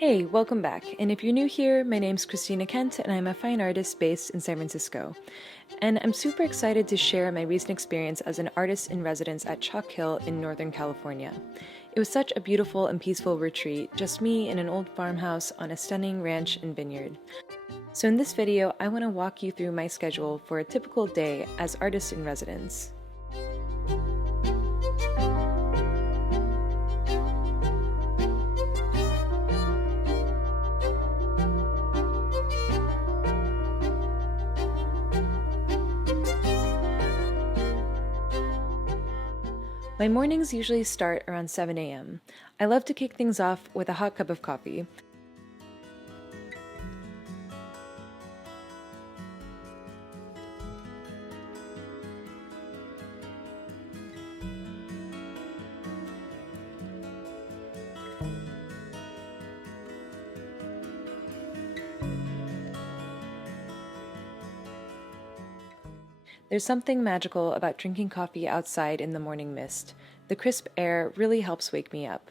Hey, welcome back. And if you're new here, my name's Christina Kent, and I'm a fine artist based in San Francisco. And I'm super excited to share my recent experience as an artist in residence at Chalk Hill in Northern California. It was such a beautiful and peaceful retreat, just me in an old farmhouse on a stunning ranch and vineyard. So in this video, I want to walk you through my schedule for a typical day as artist in residence. My mornings usually start around 7 a.m. I love to kick things off with a hot cup of coffee. There's something magical about drinking coffee outside in the morning mist. The crisp air really helps wake me up.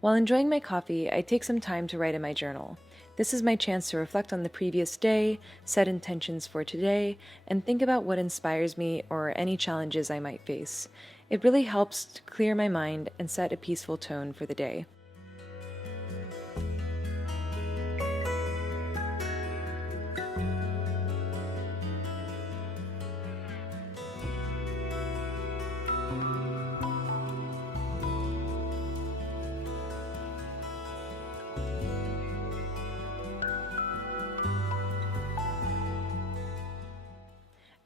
While enjoying my coffee, I take some time to write in my journal. This is my chance to reflect on the previous day, set intentions for today, and think about what inspires me or any challenges I might face. It really helps to clear my mind and set a peaceful tone for the day.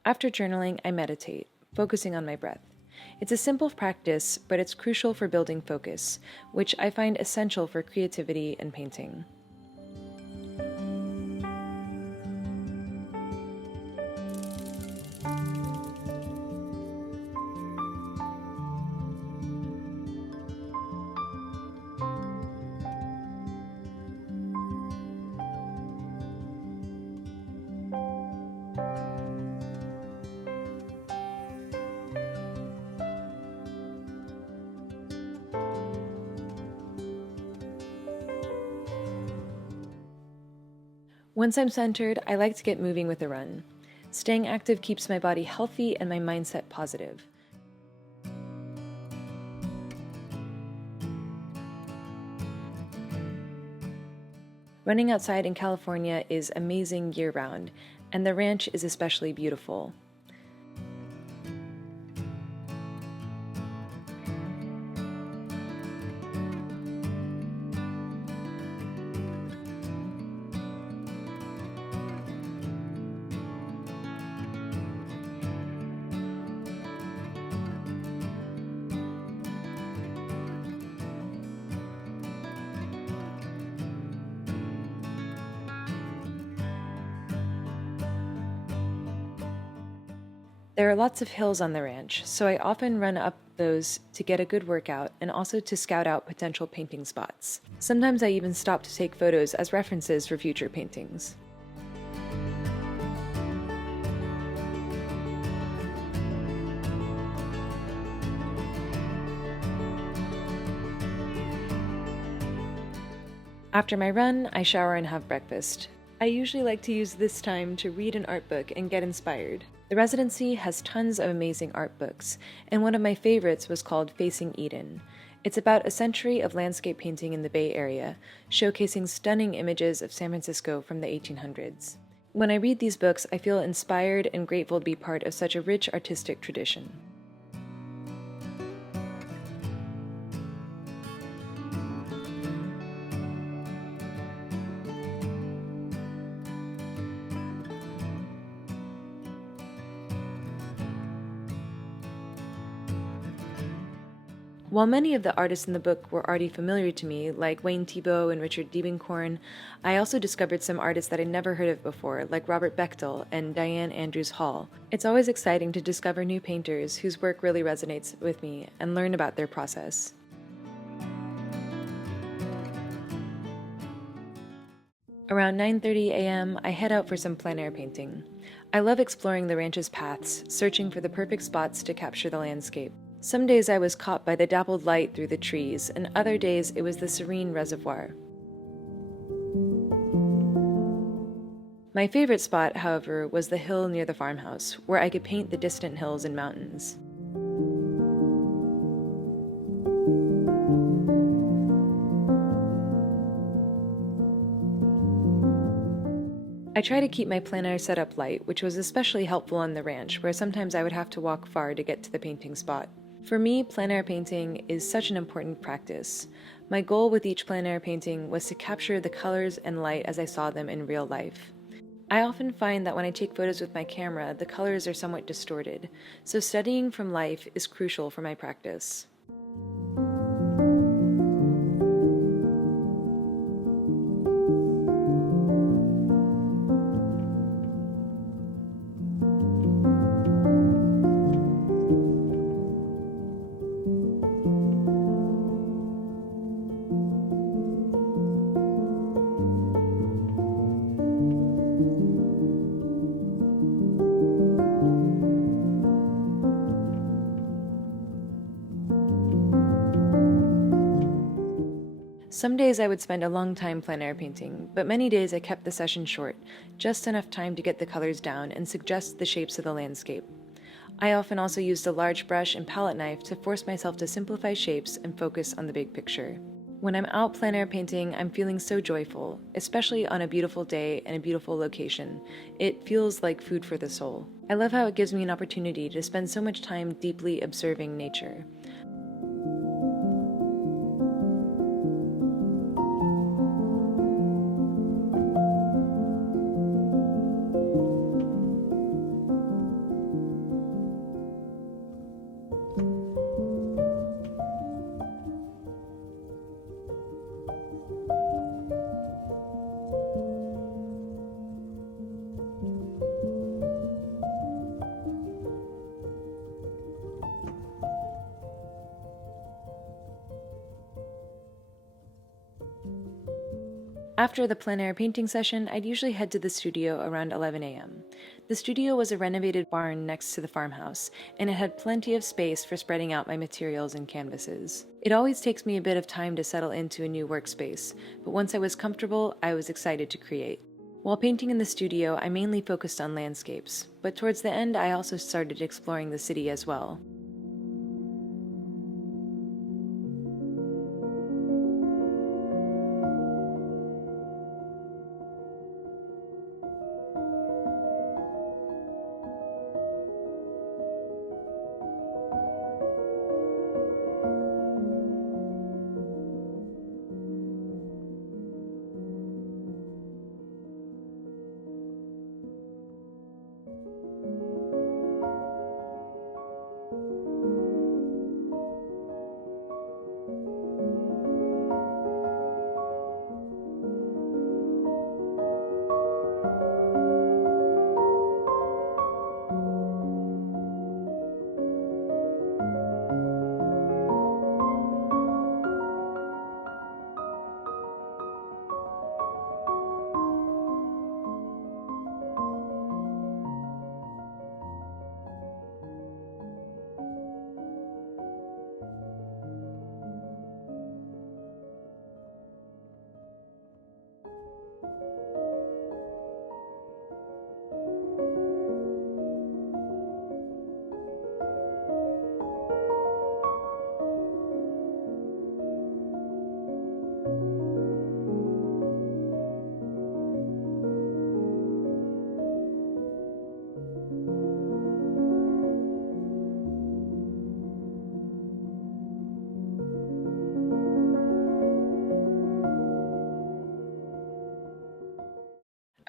After journaling, I meditate, focusing on my breath. It's a simple practice, but it's crucial for building focus, which I find essential for creativity and painting. Once I'm centered, I like to get moving with a run. Staying active keeps my body healthy and my mindset positive. Running outside in California is amazing year-round, and the ranch is especially beautiful. There are lots of hills on the ranch, so I often run up those to get a good workout and also to scout out potential painting spots. Sometimes I even stop to take photos as references for future paintings. After my run, I shower and have breakfast. I usually like to use this time to read an art book and get inspired. The residency has tons of amazing art books, and one of my favorites was called Facing Eden. It's about a century of landscape painting in the Bay Area, showcasing stunning images of San Francisco from the 1800s. When I read these books, I feel inspired and grateful to be part of such a rich artistic tradition. While many of the artists in the book were already familiar to me, like Wayne Thiebaud and Richard Diebenkorn, I also discovered some artists that I'd never heard of before, like Robert Bechtel and Diane Andrews Hall. It's always exciting to discover new painters whose work really resonates with me and learn about their process. Around 9:30 a.m., I head out for some plein air painting. I love exploring the ranch's paths, searching for the perfect spots to capture the landscape. Some days I was caught by the dappled light through the trees, and other days it was the serene reservoir. My favorite spot, however, was the hill near the farmhouse, where I could paint the distant hills and mountains. I try to keep my plein air setup light, which was especially helpful on the ranch, where sometimes I would have to walk far to get to the painting spot. For me, plein air painting is such an important practice. My goal with each plein air painting was to capture the colors and light as I saw them in real life. I often find that when I take photos with my camera, the colors are somewhat distorted, so studying from life is crucial for my practice. Some days I would spend a long time plein air painting, but many days I kept the session short, just enough time to get the colors down and suggest the shapes of the landscape. I often also used a large brush and palette knife to force myself to simplify shapes and focus on the big picture. When I'm out plein air painting, I'm feeling so joyful, especially on a beautiful day and a beautiful location. It feels like food for the soul. I love how it gives me an opportunity to spend so much time deeply observing nature. After the plein air painting session, I'd usually head to the studio around 11 a.m. The studio was a renovated barn next to the farmhouse, and it had plenty of space for spreading out my materials and canvases. It always takes me a bit of time to settle into a new workspace, but once I was comfortable, I was excited to create. While painting in the studio, I mainly focused on landscapes, but towards the end I also started exploring the city as well.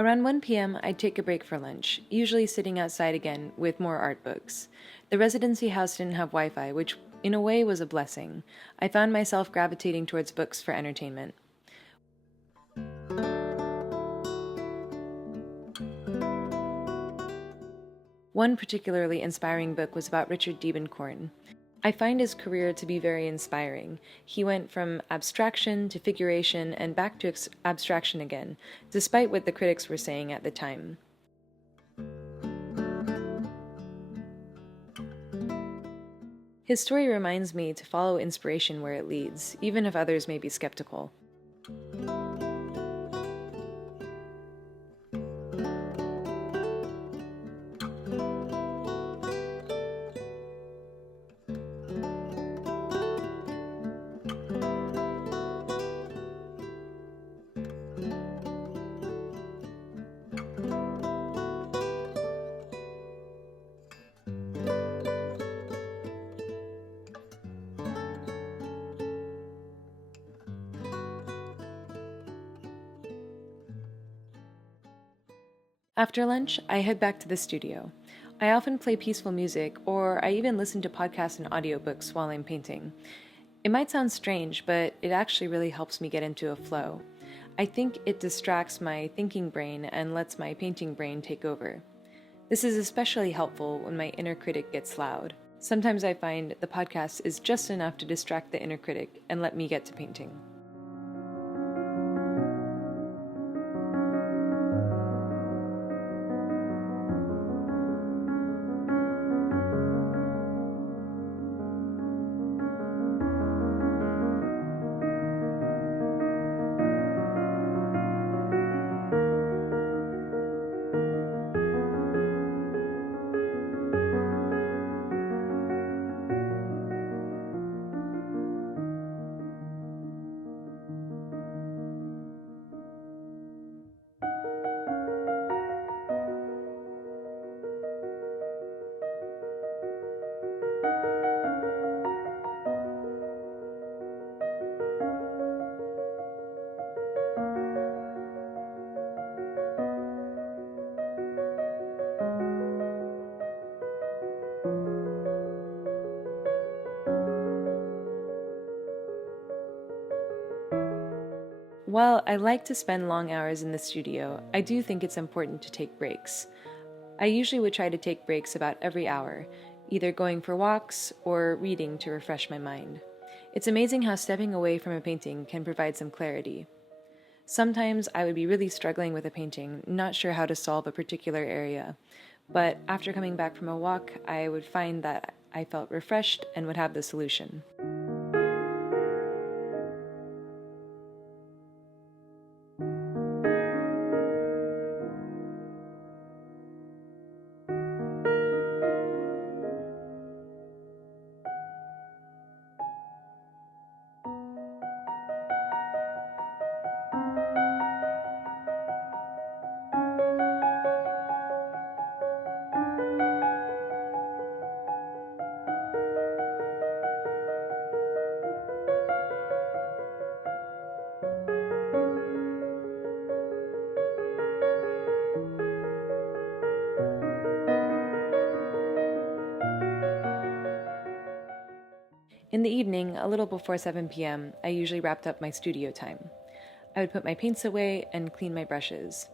Around 1 p.m., I'd take a break for lunch, usually sitting outside again with more art books. The residency house didn't have Wi-Fi, which in a way was a blessing. I found myself gravitating towards books for entertainment. One particularly inspiring book was about Richard Diebenkorn. I find his career to be very inspiring. He went from abstraction to figuration and back to abstraction again, despite what the critics were saying at the time. His story reminds me to follow inspiration where it leads, even if others may be skeptical. After lunch, I head back to the studio. I often play peaceful music, or I even listen to podcasts and audiobooks while I'm painting. It might sound strange, but it actually really helps me get into a flow. I think it distracts my thinking brain and lets my painting brain take over. This is especially helpful when my inner critic gets loud. Sometimes I find the podcast is just enough to distract the inner critic and let me get to painting. While I like to spend long hours in the studio, I do think it's important to take breaks. I usually would try to take breaks about every hour, either going for walks or reading to refresh my mind. It's amazing how stepping away from a painting can provide some clarity. Sometimes I would be really struggling with a painting, not sure how to solve a particular area, but after coming back from a walk, I would find that I felt refreshed and would have the solution. In the evening, a little before 7 p.m., I usually wrapped up my studio time. I would put my paints away and clean my brushes.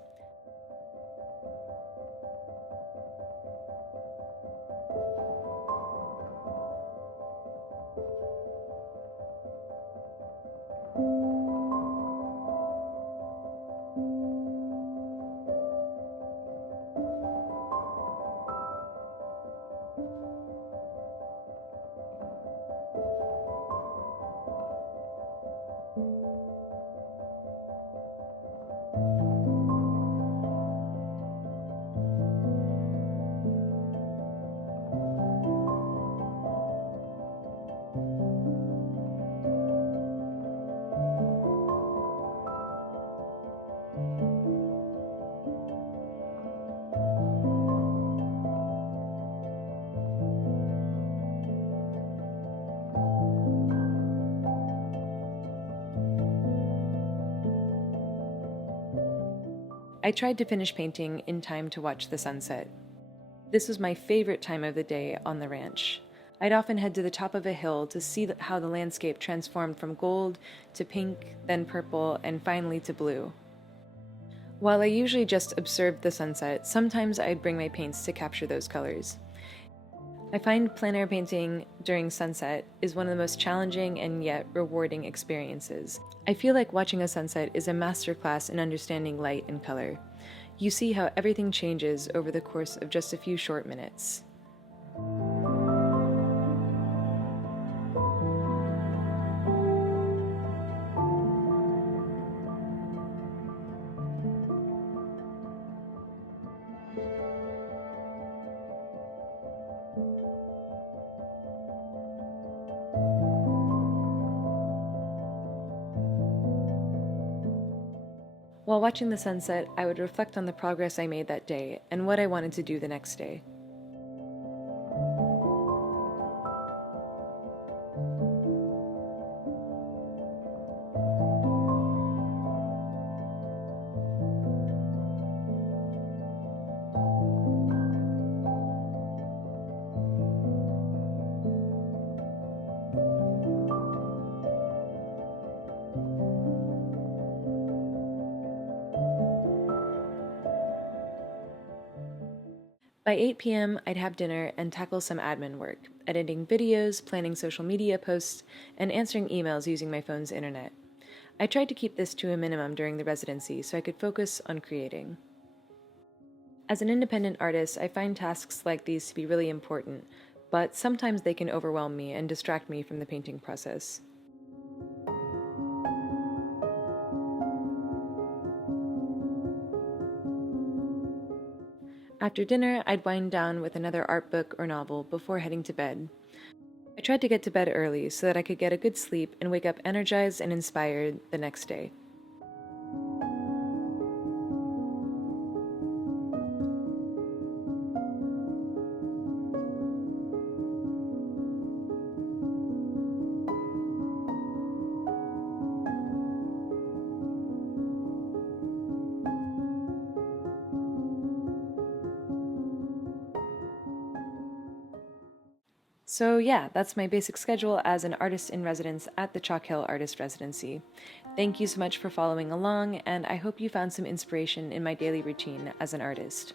I tried to finish painting in time to watch the sunset. This was my favorite time of the day on the ranch. I'd often head to the top of a hill to see how the landscape transformed from gold to pink, then purple, and finally to blue. While I usually just observed the sunset, sometimes I'd bring my paints to capture those colors. I find plein air painting during sunset is one of the most challenging and yet rewarding experiences. I feel like watching a sunset is a masterclass in understanding light and color. You see how everything changes over the course of just a few short minutes. While watching the sunset, I would reflect on the progress I made that day and what I wanted to do the next day. By 8 p.m., I'd have dinner and tackle some admin work, editing videos, planning social media posts, and answering emails using my phone's internet. I tried to keep this to a minimum during the residency so I could focus on creating. As an independent artist, I find tasks like these to be really important, but sometimes they can overwhelm me and distract me from the painting process. After dinner, I'd wind down with another art book or novel before heading to bed. I tried to get to bed early so that I could get a good sleep and wake up energized and inspired the next day. So yeah, that's my basic schedule as an artist in residence at the Chalk Hill Artist Residency. Thank you so much for following along, and I hope you found some inspiration in my daily routine as an artist.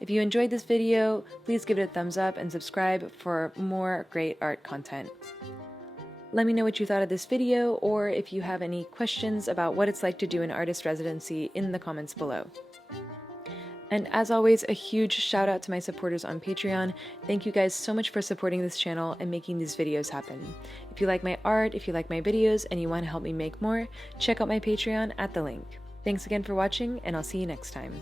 If you enjoyed this video, please give it a thumbs up and subscribe for more great art content. Let me know what you thought of this video, or if you have any questions about what it's like to do an artist residency in the comments below. And as always, a huge shout out to my supporters on Patreon. Thank you guys so much for supporting this channel and making these videos happen. If you like my art, if you like my videos, and you want to help me make more, check out my Patreon at the link. Thanks again for watching, and I'll see you next time.